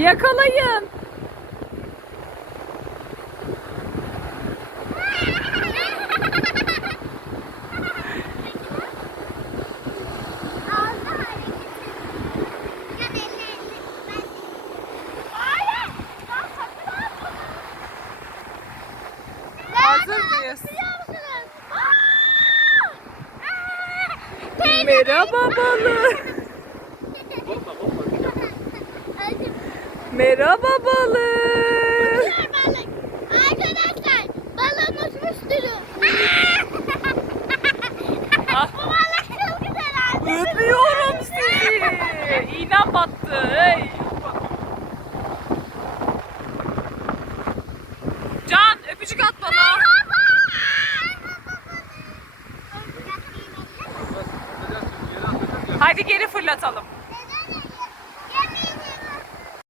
Yakalayın. Hazır mıyız? Merhaba balık. Merhaba balık. Balık. Arkadaşlar balığım uçmuş durun. Ah. Bu balık çok güzel abi. Öpüyorum sizi. İğnem battı. Hey. Can öpücük at bana. Hadi geri fırlatalım.